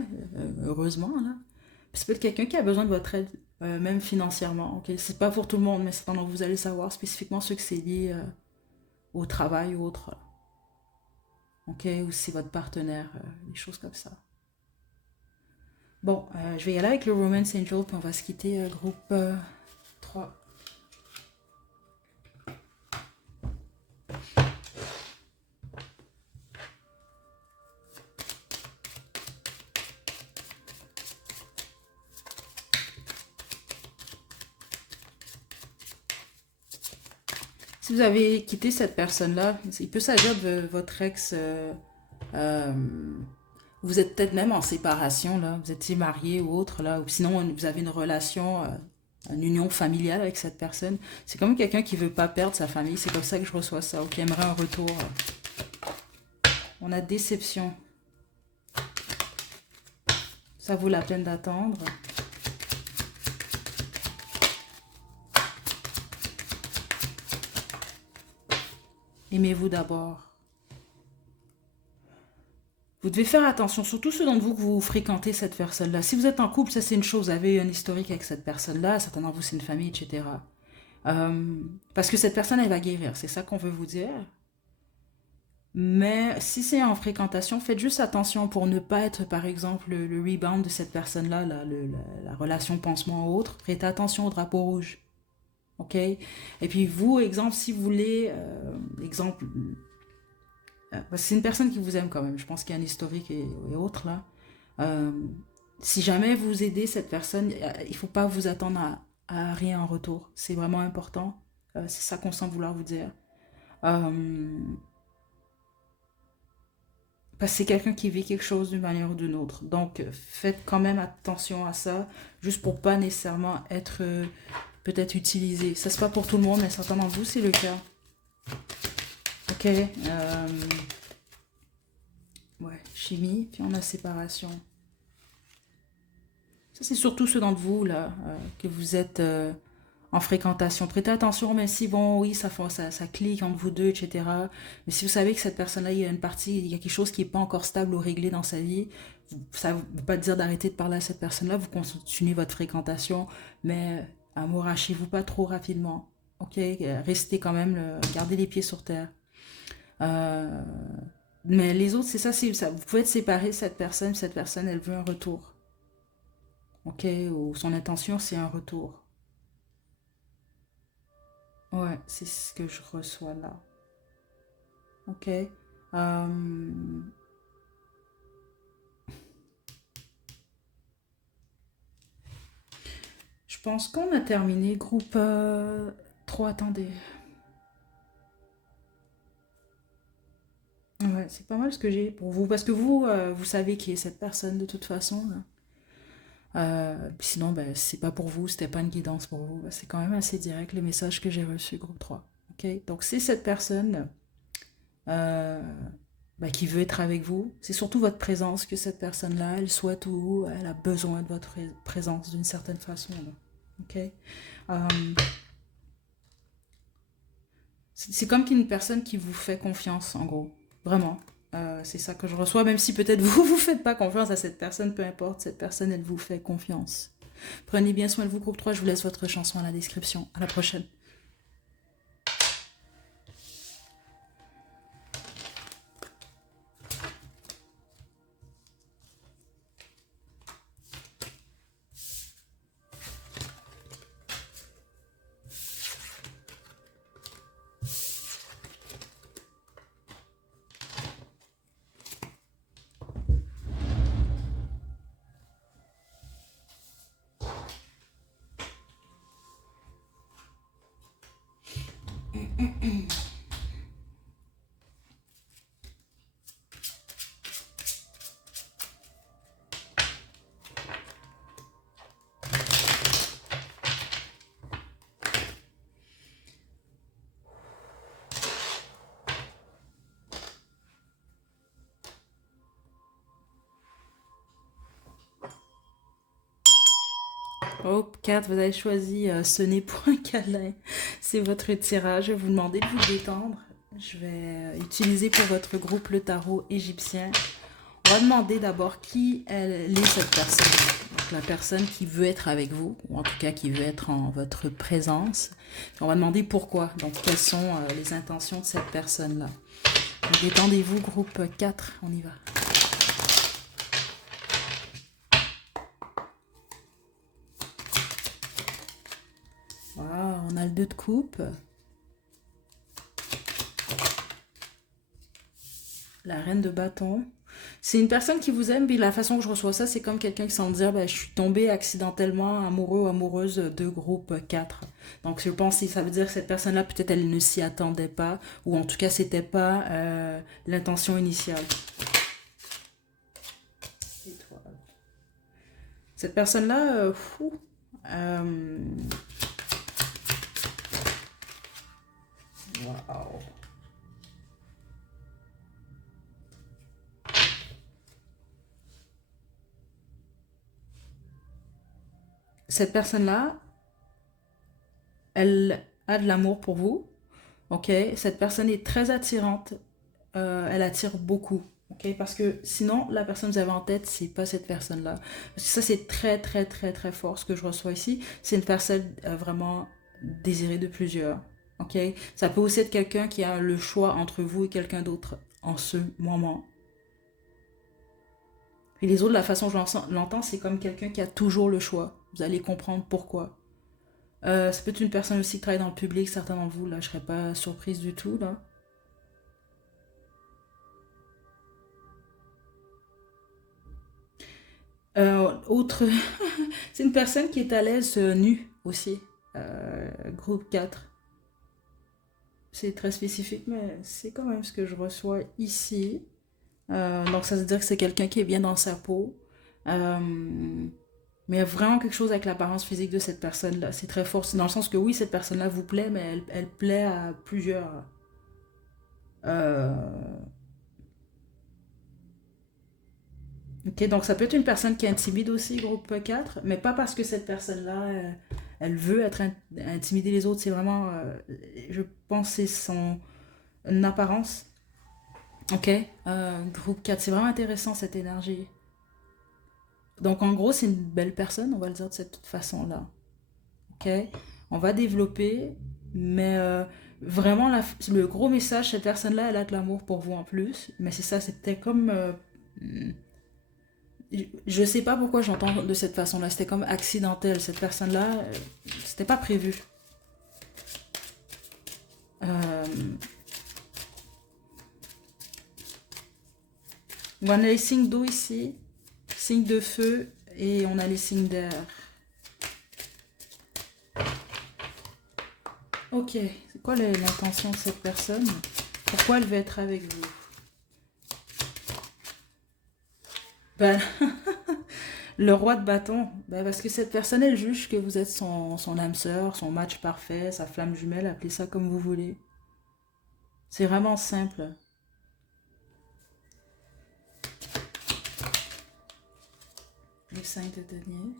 heureusement, là. Ça peut être quelqu'un qui a besoin de votre aide, même financièrement, ok? C'est pas pour tout le monde, mais certains d'entre vous, vous allez savoir spécifiquement ceux que c'est lié au travail ou autre, ok? Ou si c'est votre partenaire, des choses comme ça. Bon, je vais y aller avec le Romance Angel, puis on va se quitter, groupe 3. Si vous avez quitté cette personne-là, il peut s'agir de votre ex. Euh, vous êtes peut-être même en séparation, là. Vous étiez marié ou autre, là. Ou sinon, vous avez une relation, une union familiale avec cette personne. C'est comme quelqu'un qui veut pas perdre sa famille. C'est comme ça que je reçois ça. Ou qui aimerait un retour. On a déception. Ça vaut la peine d'attendre. Aimez-vous d'abord. Vous devez faire attention, surtout ceux d'entre vous que vous fréquentez cette personne-là. Si vous êtes en couple, ça c'est une chose, vous avez eu un historique avec cette personne-là, certains d'entre vous c'est une famille, etc. Parce que cette personne, elle va guérir, c'est ça qu'on veut vous dire. Mais si c'est en fréquentation, faites juste attention pour ne pas être, par exemple, le rebound de cette personne-là, la relation pansement ou autre. Faites attention au drapeau rouge. OK? Et puis vous, exemple, si vous voulez, exemple, c'est une personne qui vous aime quand même. Je pense qu'il y a un historique et autres là. Euh, si jamais vous aidez cette personne, il ne faut pas vous attendre à rien en retour. C'est vraiment important. C'est ça qu'on sent vouloir vous dire. Euh, Parce que c'est quelqu'un qui vit quelque chose d'une manière ou d'une autre. Donc, faites quand même attention à ça, juste pour pas nécessairement être peut-être utilisé. Ça, c'est pas pour tout le monde, mais certainement vous, c'est le cas. Ok. Ouais, chimie, puis on a séparation. Ça, c'est surtout ceux d'entre vous, là, que vous êtes en fréquentation. Prêtez attention, mais si, bon, oui, ça clique entre vous deux, etc. Mais si vous savez que cette personne-là, il y a une partie, il y a quelque chose qui n'est pas encore stable ou réglé dans sa vie, ça ne veut pas dire d'arrêter de parler à cette personne-là, vous continuez votre fréquentation, mais amourachez-vous pas trop rapidement. Ok? Restez quand même, gardez les pieds sur terre. Euh, mais les autres, c'est ça, vous pouvez être séparé de cette personne, elle veut un retour. Ok? Ou son intention, c'est un retour. Ouais, c'est ce que je reçois là. Ok. Je pense qu'on a terminé. Groupe 3, attendez. Ouais, c'est pas mal ce que j'ai pour vous. Parce que vous, vous savez qui est cette personne de toute façon. Là. Puis sinon, ben, c'est pas pour vous, c'était pas une guidance pour vous. Ben, c'est quand même assez direct les messages que j'ai reçus, groupe 3. Ok. Donc, c'est cette personne euh, ben, qui veut être avec vous. C'est surtout votre présence que cette personne-là, elle souhaite ou elle a besoin de votre présence d'une certaine façon. Là. Ok. Euh, c'est comme qu'une personne qui vous fait confiance, en gros. Vraiment. C'est ça que je reçois, même si peut-être vous vous faites pas confiance à cette personne, peu importe, cette personne, elle vous fait confiance. Prenez bien soin de vous, groupe 3, je vous laisse votre chanson à la description. À la prochaine. Oh, 4, vous avez choisi sonner pour un câlin. C'est votre tirage. Je vais vous demander de vous détendre. Je vais utiliser pour votre groupe le tarot égyptien. On va demander d'abord qui elle est cette personne. Donc, la personne qui veut être avec vous, ou en tout cas qui veut être en votre présence. Puis on va demander pourquoi. Donc, quelles sont les intentions de cette personne-là. Détendez-vous, groupe 4. On y va. Wow, on a le 2 de coupe. La reine de bâton. C'est une personne qui vous aime, puis la façon que je reçois ça, c'est comme quelqu'un qui semble dire ben, je suis tombée accidentellement amoureux ou amoureuse de groupe 4. Donc je pense que ça veut dire que cette personne-là, peut-être elle ne s'y attendait pas, ou en tout cas, c'était pas l'intention initiale. Étoile. Cette personne-là, wow. Cette personne-là, elle a de l'amour pour vous. Ok, cette personne est très attirante. Elle attire beaucoup. Ok, parce que sinon, la personne que vous avez en tête, c'est pas cette personne-là. Parce que ça, c'est très, très, très, très fort ce que je reçois ici. C'est une personne vraiment désirée de plusieurs. Ok, ça peut aussi être quelqu'un qui a le choix entre vous et quelqu'un d'autre en ce moment. Et les autres, la façon dont je l'entends, c'est comme quelqu'un qui a toujours le choix. Vous allez comprendre pourquoi. Ça peut être une personne aussi qui travaille dans le public, certains d'entre vous, là, je serais pas surprise du tout, là. Autre, c'est une personne qui est à l'aise nue aussi. Groupe 4. C'est très spécifique, mais c'est quand même ce que je reçois ici. Donc ça veut dire que c'est quelqu'un qui est bien dans sa peau. Euh, mais il y a vraiment quelque chose avec l'apparence physique de cette personne-là. C'est très fort. C'est dans le sens que oui, cette personne-là vous plaît, mais elle plaît à plusieurs. Euh, ok, donc ça peut être une personne qui est timide aussi, groupe 4, mais pas parce que cette personne-là, elle veut être intimider les autres. C'est vraiment, je pense, c'est son apparence. Ok, groupe 4, c'est vraiment intéressant cette énergie. Donc en gros, c'est une belle personne, on va le dire de cette façon-là. Ok, on va développer, mais vraiment le gros message, cette personne-là, elle a de l'amour pour vous en plus. Mais c'est ça, c'était comme... je sais pas pourquoi j'entends de cette façon-là, c'était comme accidentel. Cette personne-là, c'était pas prévu. Euh, on a les signes d'eau ici, signes de feu, et on a les signes d'air. Ok, c'est quoi l'intention de cette personne? Pourquoi elle veut être avec vous? Ben, le roi de bâton, ben parce que cette personne, elle juge que vous êtes son âme sœur, son match parfait, sa flamme jumelle, appelez ça comme vous voulez. C'est vraiment simple. Les 5 de denier.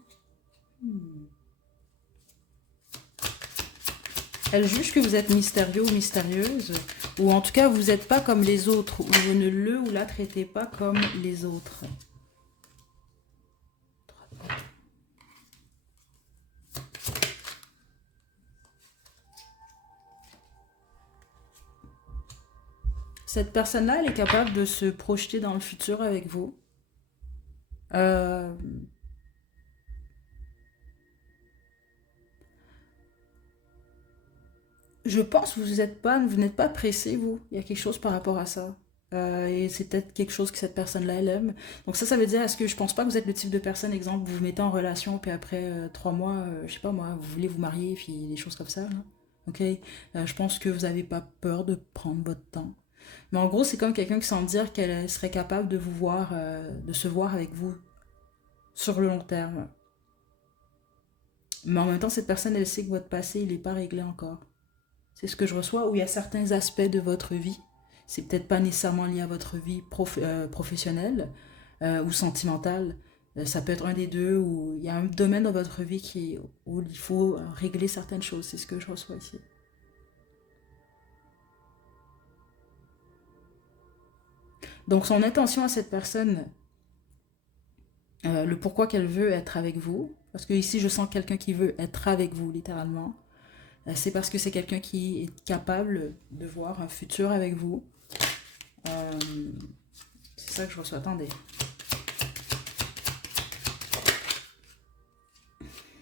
Elle juge que vous êtes mystérieux ou mystérieuse, ou en tout cas vous n'êtes pas comme les autres, ou vous ne le ou la traitez pas comme les autres. Cette personne-là, elle est capable de se projeter dans le futur avec vous. Euh, je pense que vous n'êtes pas pressé, vous. Il y a quelque chose par rapport à ça. Et c'est peut-être quelque chose que cette personne-là, elle aime. Donc ça veut dire, est-ce que je pense pas que vous êtes le type de personne, exemple, vous vous mettez en relation, puis après 3 mois, je sais pas moi, vous voulez vous marier, puis des choses comme ça, là. Ok. Je pense que vous n'avez pas peur de prendre votre temps. Mais en gros, c'est comme quelqu'un qui semble dire qu'elle serait capable de vous voir, de se voir avec vous sur le long terme. Mais en même temps, cette personne, elle sait que votre passé, il n'est pas réglé encore. C'est ce que je reçois, où il y a certains aspects de votre vie. C'est peut-être pas nécessairement lié à votre vie professionnelle ou sentimentale. Ça peut être un des deux, où il y a un domaine dans votre vie où il faut régler certaines choses. C'est ce que je reçois ici. Donc son intention à cette personne, le pourquoi qu'elle veut être avec vous, parce que ici je sens quelqu'un qui veut être avec vous littéralement, c'est parce que c'est quelqu'un qui est capable de voir un futur avec vous. Euh, c'est ça que je reçois. Attendez.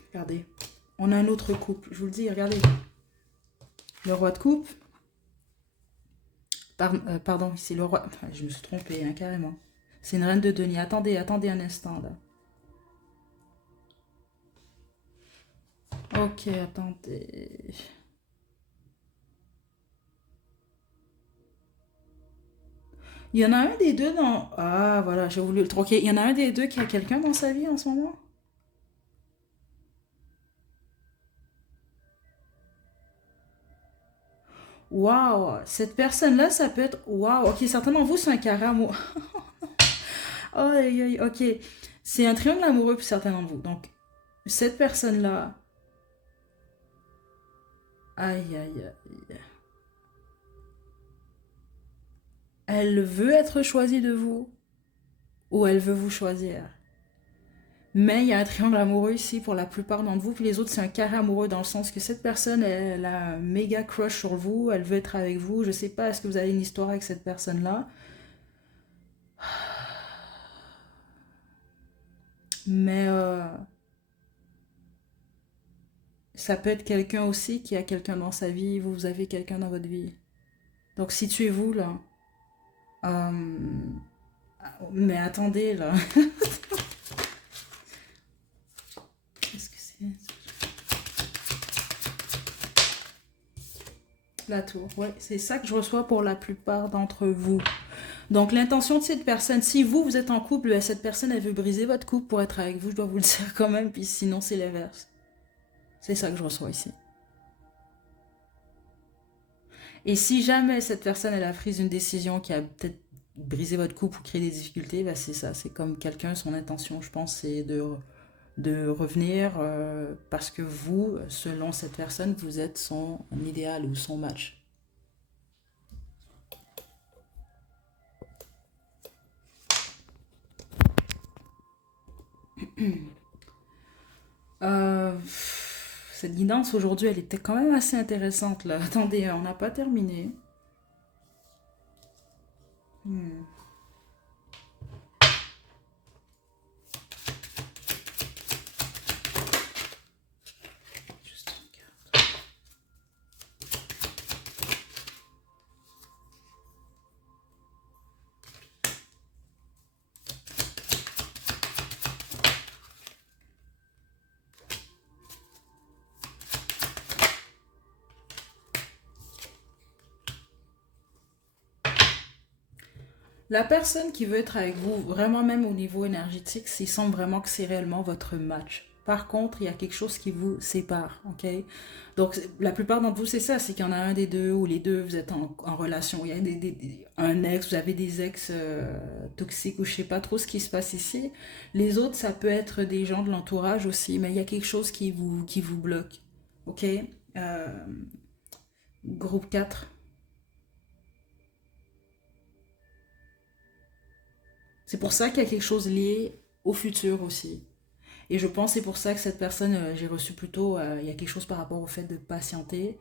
Regardez. On a un autre couple. Je vous le dis, regardez. Le roi de coupe. Pardon, c'est le roi. Enfin, je me suis trompée, hein, carrément. C'est une reine de denier. Attendez, attendez un instant, là. Ok, attendez. Il y en a un des deux dans... Ah, voilà, j'ai voulu le troquer. Il y en a un des deux qui a quelqu'un dans sa vie en ce moment? Waouh, cette personne-là, ça peut être... Waouh, ok, certainement, vous, c'est un carré amoureux. Oh, aïe, aïe, ok. C'est un triangle amoureux pour certains d'entre vous. Donc, cette personne-là... Aïe, aïe, aïe. Elle veut être choisie de vous ou elle veut vous choisir. Mais il y a un triangle amoureux ici pour la plupart d'entre vous, puis les autres, c'est un carré amoureux dans le sens que cette personne, elle a un méga crush sur vous, elle veut être avec vous. Je sais pas, est-ce que vous avez une histoire avec cette personne-là? Mais ça peut être quelqu'un aussi qui a quelqu'un dans sa vie, vous avez quelqu'un dans votre vie. Donc situez-vous là. Euh, mais attendez là. Qu'est-ce que c'est? La tour, ouais, c'est ça que je reçois pour la plupart d'entre vous. Donc l'intention de cette personne, si vous êtes en couple, cette personne, elle veut briser votre couple pour être avec vous, je dois vous le dire quand même, puis sinon c'est l'inverse. C'est ça que je reçois ici. Et si jamais cette personne, elle a pris une décision qui a peut-être brisé votre couple ou créé des difficultés, bah c'est ça, c'est comme quelqu'un, son intention, je pense, c'est de revenir parce que vous, selon cette personne, vous êtes son idéal ou son match. Cette guidance aujourd'hui, elle était quand même assez intéressante là. Attendez, on n'a pas terminé. Hmm. Juste une carte. La personne qui veut être avec vous, vraiment même au niveau énergétique, il semble vraiment que c'est réellement votre match. Par contre, il y a quelque chose qui vous sépare, ok? Donc, la plupart d'entre vous, c'est ça, c'est qu'il y en a un des deux ou les deux, vous êtes en relation. Il y a un ex, vous avez des ex toxiques ou je sais pas trop ce qui se passe ici. Les autres, ça peut être des gens de l'entourage aussi, mais il y a quelque chose qui vous bloque, ok? Euh, Groupe 4. C'est pour ça qu'il y a quelque chose lié au futur aussi. Et je pense que c'est pour ça que cette personne, j'ai reçu plutôt, il y a quelque chose par rapport au fait de patienter.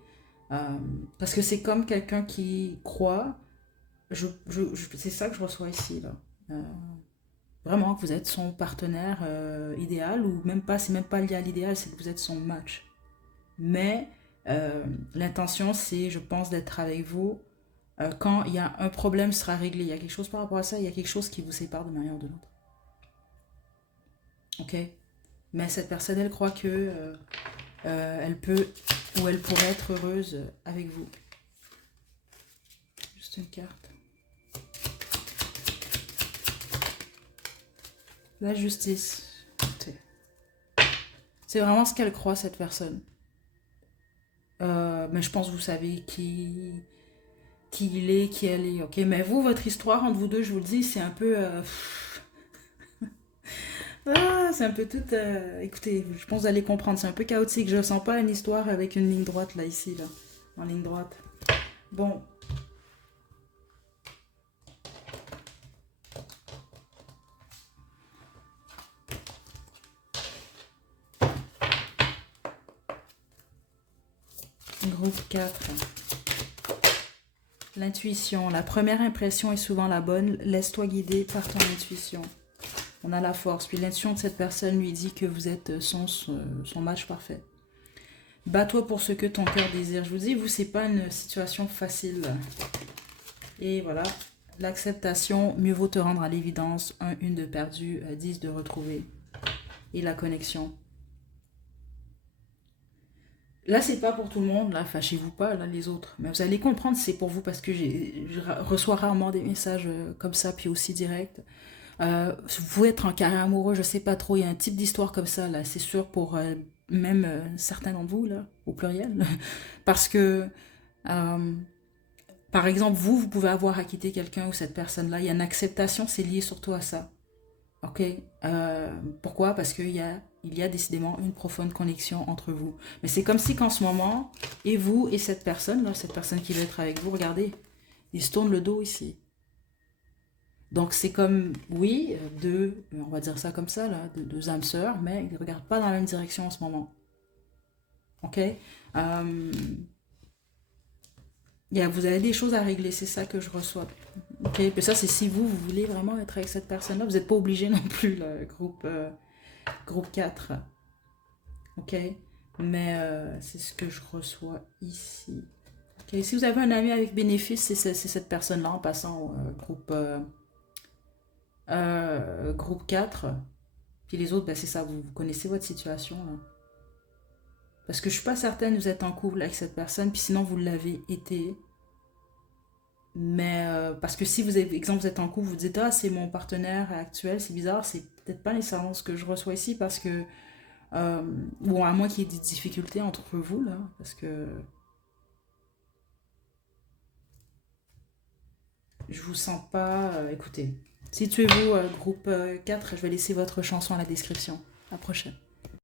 Euh, Parce que c'est comme quelqu'un qui croit, c'est ça que je reçois ici, là. Euh, Vraiment que vous êtes son partenaire idéal, ou même pas, c'est même pas lié à l'idéal, c'est que vous êtes son match. Mais l'intention, c'est, je pense, d'être avec vous. Quand il y a un problème sera réglé, il y a quelque chose par rapport à ça, il y a quelque chose qui vous sépare de manière ou de l'autre. Ok? Mais cette personne, elle croit que elle peut ou elle pourrait être heureuse avec vous. Juste une carte. La justice. C'est vraiment ce qu'elle croit, cette personne. Mais je pense que vous savez qui il est, qui elle est. Ok, mais vous, votre histoire entre vous deux, je vous le dis, c'est un peu. C'est un peu tout. Écoutez, je pense que vous allez comprendre. C'est un peu chaotique. Je ne sens pas une histoire avec une ligne droite là, ici, là. En ligne droite. Bon, groupe 4. L'intuition. La première impression est souvent la bonne. Laisse-toi guider par ton intuition. On a la force. Puis l'intuition de cette personne lui dit que vous êtes son match parfait. Bats-toi pour ce que ton cœur désire. Je vous dis, vous, c'est pas une situation facile. Et voilà. L'acceptation, mieux vaut te rendre à l'évidence. 1, 1 de perdu, 10 de retrouver. Et la connexion. Là, c'est pas pour tout le monde, là, fâchez-vous pas, là, les autres. Mais vous allez comprendre, c'est pour vous parce que je reçois rarement des messages comme ça, puis aussi direct. Vous pouvez être en carré amoureux, je sais pas trop, il y a un type d'histoire comme ça, là, c'est sûr pour même certains d'entre vous, là, au pluriel. Parce que, euh, par exemple, vous pouvez avoir à quitter quelqu'un ou cette personne-là, il y a une acceptation, c'est lié surtout à ça. Ok. Pourquoi? Parce il y a décidément une profonde connexion entre vous. Mais c'est comme si qu'en ce moment, et vous et cette personne, là, cette personne qui veut être avec vous, regardez, ils se tournent le dos ici. Donc c'est comme, oui, deux, on va dire ça comme ça, là, deux âmes sœurs, mais ils ne regardent pas dans la même direction en ce moment. Ok? Vous avez des choses à régler, c'est ça que je reçois. Ok? Puis ça, c'est si vous voulez vraiment être avec cette personne-là. Vous n'êtes pas obligé non plus, le groupe Groupe 4. Ok? Mais c'est ce que je reçois ici. Ok? Si vous avez un ami avec bénéfice, c'est cette personne-là en passant au groupe 4. Puis les autres, ben, c'est ça, vous connaissez votre situation là. Parce que je suis pas certaine vous êtes en couple avec cette personne, puis sinon vous l'avez été. Mais parce que si vous avez, exemple, vous êtes en couple, vous dites ah c'est mon partenaire actuel, c'est bizarre, c'est peut-être pas nécessairement ce que je reçois ici parce que euh, bon à moins qu'il y ait des difficultés entre vous là, parce que je vous sens pas. Écoutez, situez-vous groupe 4, je vais laisser votre chanson à la description. À la prochaine.